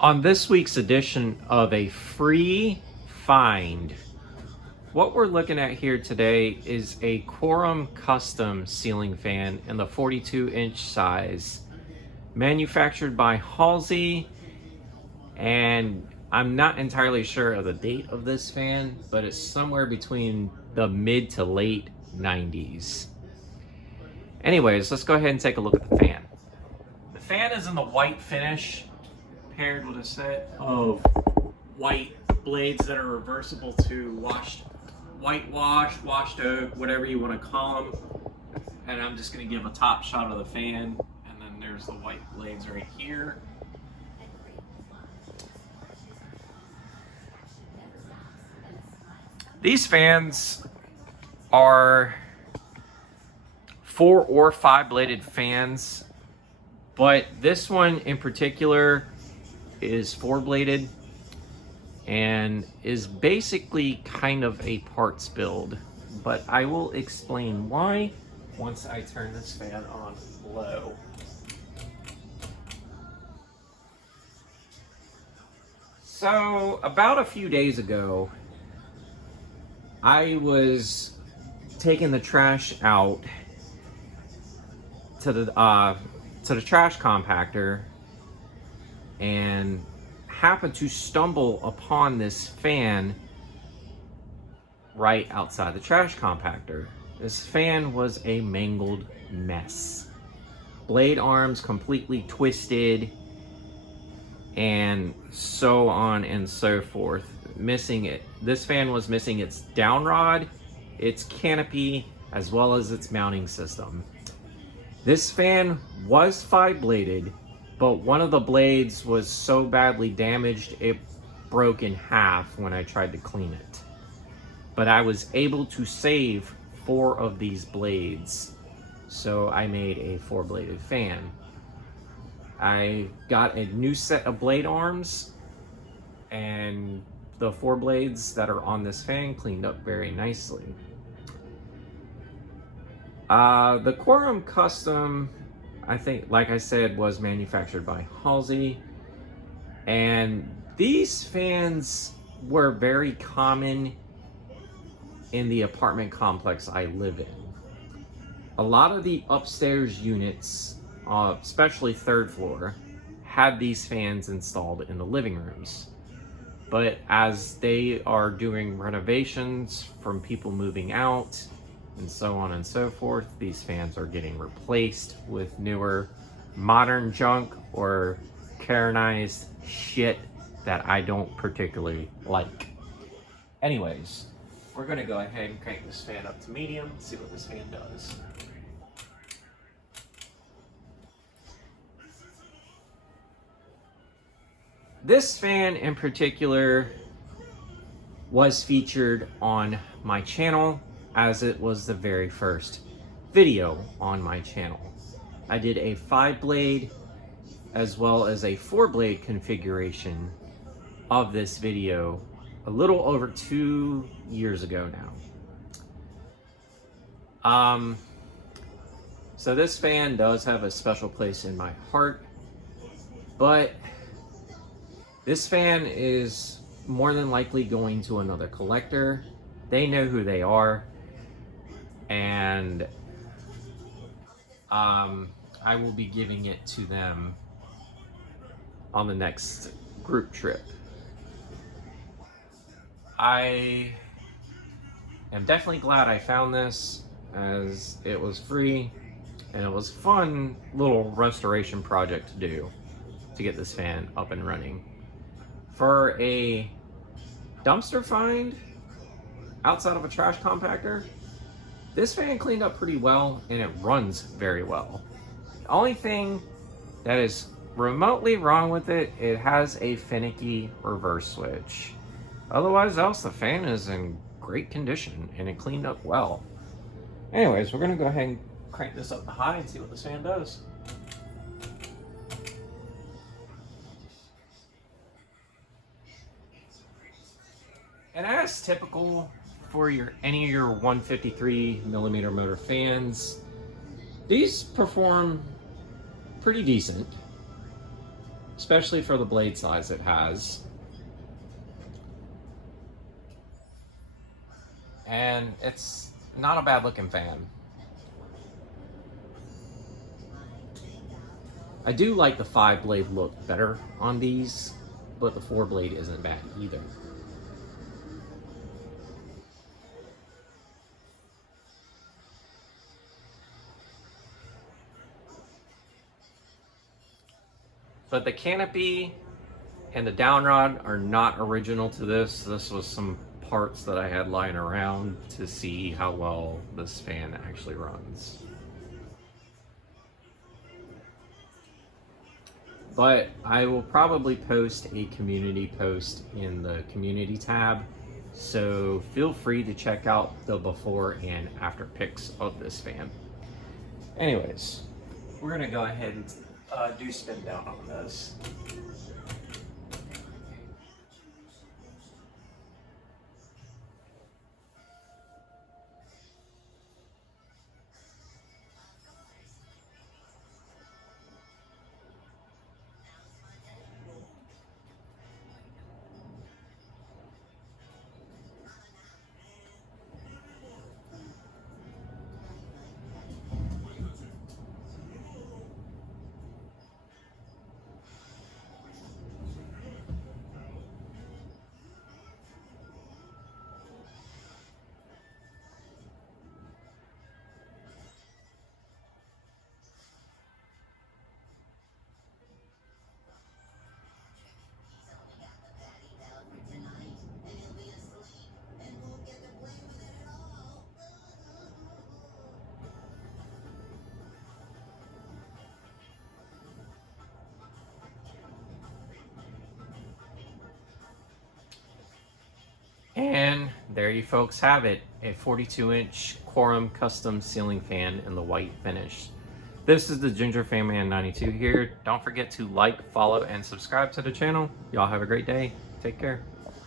On this week's edition of a free find, what we're looking at here today is a Quorum custom ceiling fan in the 42-inch size, manufactured by Halsey, and I'm not entirely sure of the date of this fan, but it's somewhere between the mid to late 90s. Anyways, let's go ahead and take a look at the fan. The fan is in the white finish, paired with a set of white blades that are reversible to whitewash, washed oak, whatever you want to call them. And I'm just going to give a top shot of the fan, and then there's the white blades right here. These fans are 4 or 5 bladed fans, but this one in particular is 4 bladed and is basically kind of a parts build, but I will explain why once I turn this fan on low. So about a few days ago, I was taking the trash out to the trash compactor and happened to stumble upon this fan right outside the trash compactor. This fan was a mangled mess. Blade arms completely twisted and so on and so forth. Missing it. This fan was missing its down rod, its canopy, as well as its mounting system. This fan was 5-bladed, but one of the blades was so badly damaged it broke in half when I tried to clean it. But I was able to save 4 of these blades, so I made a 4-bladed fan. I got a new set of blade arms, and the 4 blades that are on this fan cleaned up very nicely. The Quorum Custom, I think, like I said, was manufactured by Halsey, and these fans were very common in the apartment complex I live in. A lot of the upstairs units, especially 3rd floor, had these fans installed in the living rooms. But as they are doing renovations from people moving out and so on and so forth, these fans are getting replaced with newer modern junk or Karenized shit that I don't particularly like. Anyways, we're gonna go ahead and crank this fan up to medium and see what this fan does. This fan in particular was featured on my channel as it was the very first video on my channel. I did a 5-blade as well as a 4-blade configuration of this video a little over 2 years ago now. So this fan does have a special place in my heart, but this fan is more than likely going to another collector. They know who they are, and I will be giving it to them on the next group trip. I am definitely glad I found this, as it was free and it was a fun little restoration project to do to get this fan up and running. For a dumpster find outside of a trash compactor, this fan cleaned up pretty well and it runs very well. The only thing that is remotely wrong with it, it has a finicky reverse switch. Otherwise else, the fan is in great condition and it cleaned up well. Anyways, we're gonna go ahead and crank this up to high and see what this fan does. And as typical for any of your 153mm motor fans, these perform pretty decent. especially for the blade size it has. And it's not a bad looking fan. I do like the 5-blade look better on these, but the 4-blade isn't bad either. But the canopy and the downrod are not original to this. This was some parts that I had lying around to see how well this fan actually runs. But I will probably post a community post in the community tab, so feel free to check out the before and after pics of this fan. Anyways, we're gonna go ahead and do spin down on this. And there you folks have it, a 42-inch Quorum custom ceiling fan in the white finish. This is the Ginger Fan Man 92 here. Don't forget to like, follow, and subscribe to the channel. Y'all have a great day. Take care.